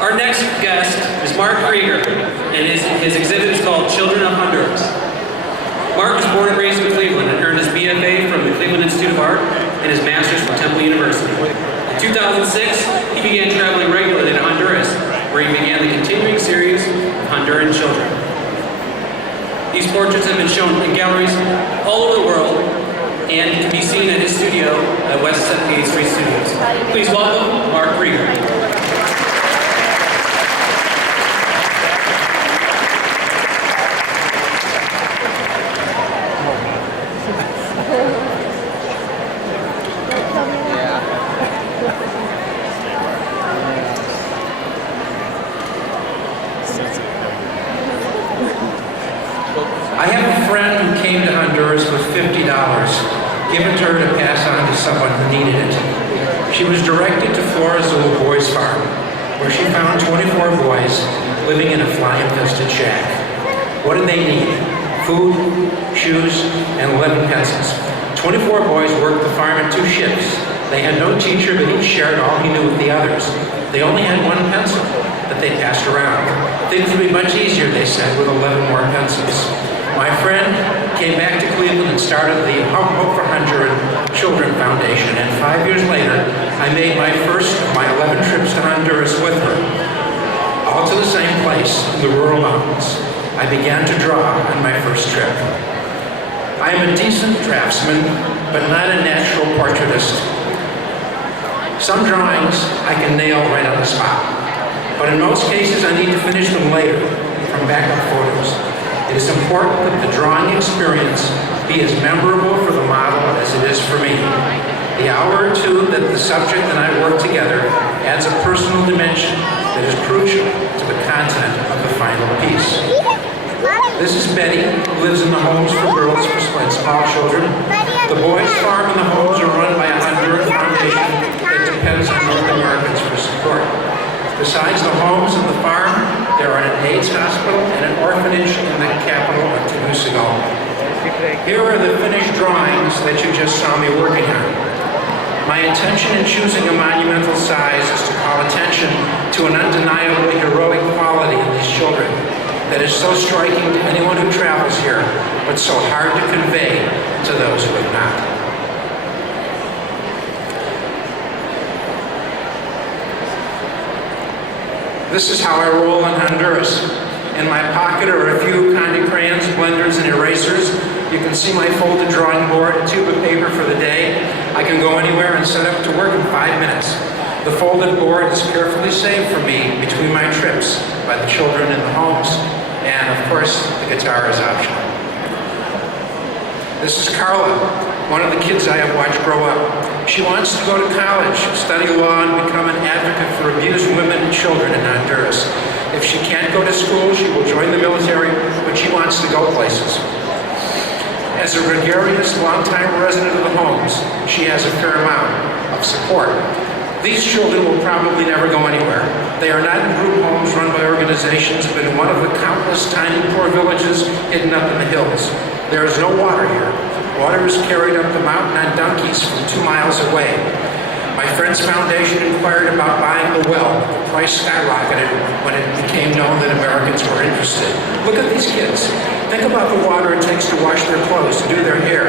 Our next guest is Mark Krieger, and his exhibit is called Children of Honduras. Mark was born and raised in Cleveland and earned his BFA from the Cleveland Institute of Art and his master's from Temple University. In 2006, he began traveling regularly to Honduras, where he began the continuing series of Honduran children. These portraits have been shown in galleries all over the world and can be seen at his studio at West 78th Street Studios. Please welcome Mark Krieger. I have a friend who came to Honduras with $50, given to her to pass on to someone who needed it. She was directed to Flor Azul Boys Farm, where she found 24 boys living in a fly-infested shack. What did they need? Food, shoes, and 11 pencils. 24 boys worked the farm in 2 shifts. They had no teacher, but each shared all he knew with the others. They only had 1 pencil that they passed around. Things would be much easier, they said, with 11 more pencils. My friend came back to Cleveland and started the Hope for Honduran Children Foundation, and 5 years later, I made my first of my 11 trips to Honduras with her, all to the same place, in the rural mountains. I began to draw on my first trip. I am a decent draftsman, but not a natural portraitist. Some drawings I can nail right on the spot, but in most cases I need to finish them later from backup photos. It is important that the drawing experience be as memorable for the model as it is for me. The hour or 2 that the subject and I work together adds a personal dimension that is crucial to the content of the final piece. This is Betty, who lives in the homes for girls and small children. The boys' farm and the homes are run by a Honduran foundation that depends on North Americans for support. Besides the homes and the farm, there are an AIDS hospital and an orphanage in the capital of Tegucigalpa. Here are the finished drawings that you just saw me working on. My intention in choosing a monumental size is to call attention to an undeniably heroic quality in these children that is so striking to anyone who travels here, but so hard to convey to those who have not. This is how I roll in Honduras. In my pocket are a few Conde crayons, blenders, and erasers. You can see my folded drawing board, a tube of paper for the day. I can go anywhere and set up to work in 5 minutes. The folded board is carefully saved for me between my trips by the children in the homes. And of course, the guitar is optional. This is Carla, one of the kids I have watched grow up. She wants to go to college, study law, and become an advocate for abused women and children in Honduras. If she can't go to school, she will join the military, but she wants to go places. As a gregarious, long-time resident of the homes, she has a fair amount of support. These children will probably never go anywhere. They are not in group homes run by organizations, but in one of the countless tiny poor villages hidden up in the hills. There is no water here. Water is carried up the mountain on donkeys from 2 miles away. My friend's foundation inquired about buying the well. The price skyrocketed when it became known that Americans were interested. Look at these kids. Think about the water it takes to wash their clothes, to do their hair.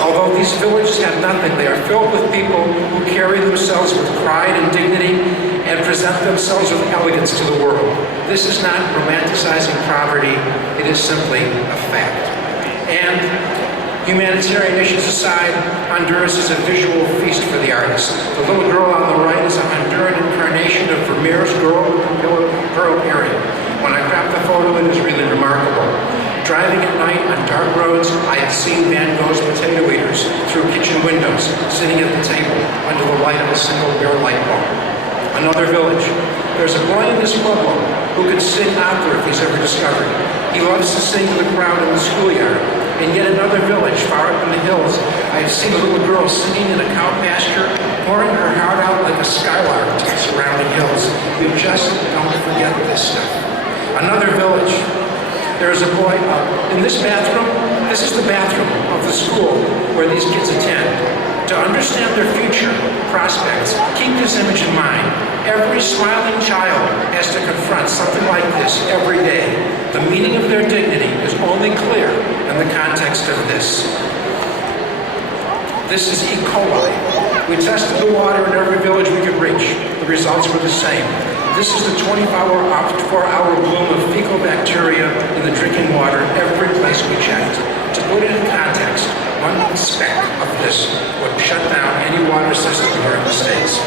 Although these villages have nothing, they are filled with people who carry themselves with pride and dignity and present themselves with elegance to the world. This is not romanticizing poverty, it is simply a fact. And humanitarian issues aside, Honduras is a visual feast for the artist. The little girl on the right is a Honduran incarnation of Vermeer's Girl period. When I cropped the photo, it is really remarkable. Driving at night on dark roads, I have seen Van Gogh's potato eaters through kitchen windows, sitting at the table under the light of a single bare light bulb. Another village. There's a boy in this pueblo who can sing opera if he's ever discovered. He loves to sing to the crowd in the schoolyard. In yet another village, far up in the hills, I have seen a little girl singing in a cow pasture, pouring her heart out like a skylark to the surrounding hills. You just don't forget this stuff. Another village. There is a boy in this bathroom. This is the bathroom of the school where these kids attend. To understand their future prospects, keep this image in mind. Every smiling child has to confront something like this every day, the meaning of their dignity is only clear in the context of this. This is E. coli. We tested the water in every village we could reach. The results were the same. This is the 24-hour bloom of fecal bacteria in the drinking water every place we checked. To put it in context, one speck of this would shut down any water system here in the States.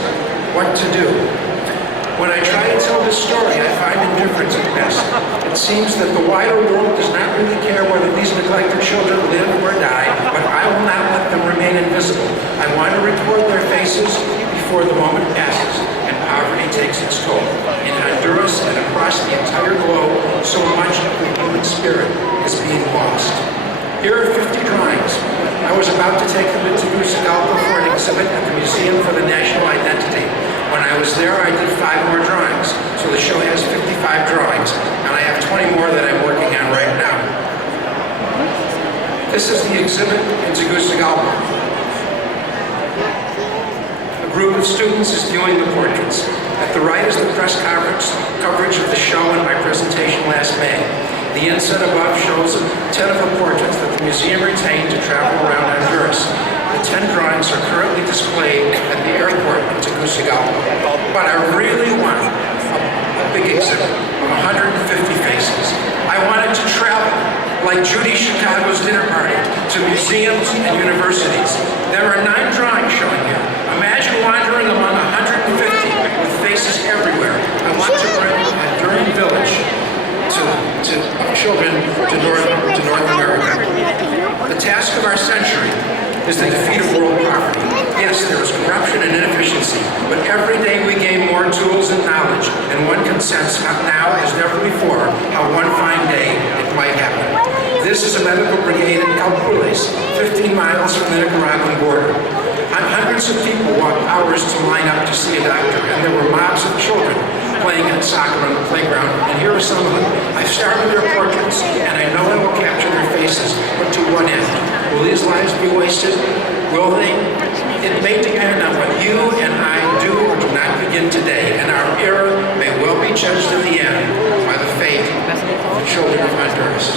What to do? When I try to tell this story, I find indifference at best. It seems that the wider world does not really care whether these neglected children live or die, but I will not let them remain invisible. I want to record their faces before the moment passes and poverty takes its toll. In Honduras and across the entire globe, so much of the human spirit is being lost. Here are 50 drawings. I was about to take them to Tegucigalpa for an exhibit at the Museum for the National Identity. When I was there, I did 5 more drawings. So the show has 55 drawings, and I have 20 more that I'm working on right now. This is the exhibit in Tegucigalpa. A group of students is viewing the portraits. At the right is the press coverage of the show and my presentation last May. The inset above shows 10 of the portraits that the museum retained to travel around Honduras. The 10 drawings are currently displayed at the airport in Tegucigalpa. But I really want a big exhibit of 150 faces. I wanted to travel like Judy Chicago's dinner party to museums and universities. There are 9 drawings showing here. Imagine wandering among 150 with faces everywhere. I want to bring a Honduran village to children to North America. The task of our century is the defeat of world poverty. Yes, there is corruption and inefficiency, but every day we gain more tools and knowledge, and one can sense now as never before how one fine day it might happen. This is a medical brigade in Calpules, 15 miles from the Nicaraguan border. Hundreds of people walked hours to line up to see a doctor, and there were mobs of children playing at soccer on the playground, and here are some of them. I've started their portraits, and I know I will capture their faces, but to what end? Will these lives be wasted? Will they? It may depend on what you and I do or do not begin today, and our era may well be judged in the end by the fate of the children of Honduras.